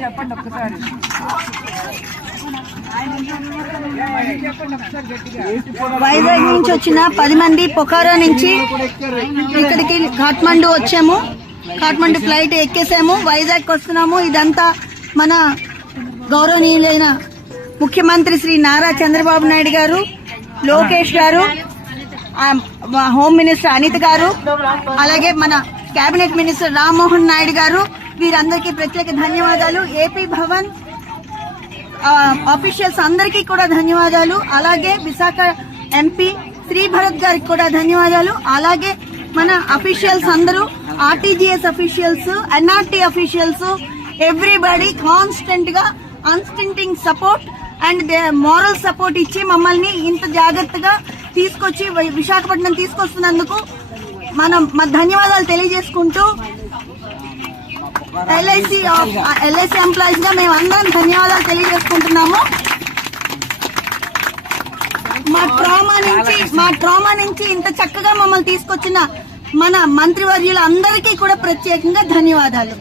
చెప్పండి ఒక్కసారి. వైజాగ్ నుంచి వచ్చిన 10 మంది పొఖారా నుంచి ఇక్కడికి కాఠ్మండు వచ్చాము. కాఠ్మండు ఫ్లైట్ ఎక్కేసాము, వైజాగ్ వస్తున్నాము. ఇదంతా మన గౌరవనీయులైన ముఖ్యమంత్రి శ్రీ నారా చంద్రబాబు నాయుడు గారు, లోకేష్ గారు, హోమ్ మినిస్టర్ అనిత్ గారు, అలాగే మన కేబినెట్ మినిస్టర్ రామ్మోహన్ నాయుడు గారు, వీరందరికీ ప్రత్యేక ధన్యవాదాలు. ఏపీ భవన్ ఆఫీషియల్స్ అందరికీ కూడా ధన్యవాదాలు. అలాగే విశాఖ ఎంపీ శ్రీ భరత్ గారికి కూడా ధన్యవాదాలు. అలాగే మన అఫీషియల్స్ అందరూ, RTGS officials, NRT officials, everybody constant గా unstinting support and moral support ఇచ్చి మమ్మల్ని ఇంత జాగ్రత్తగా తీసుకొచ్చి విశాఖపట్నం తీసుకొస్తున్నందుకు మనం ధన్యవాదాలు తెలియజేసుకుంటూ ఎల్ఐసి ఎంప్లాయీస్ గా మేము అందరం ధన్యవాదాలు తెలియజేసుకుంటున్నాము. మా ట్రామా నుంచి ఇంత చక్కగా మమ్మల్ని తీసుకొచ్చిన మన మంత్రివర్యులు అందరికీ కూడా ప్రత్యేకంగా ధన్యవాదాలు.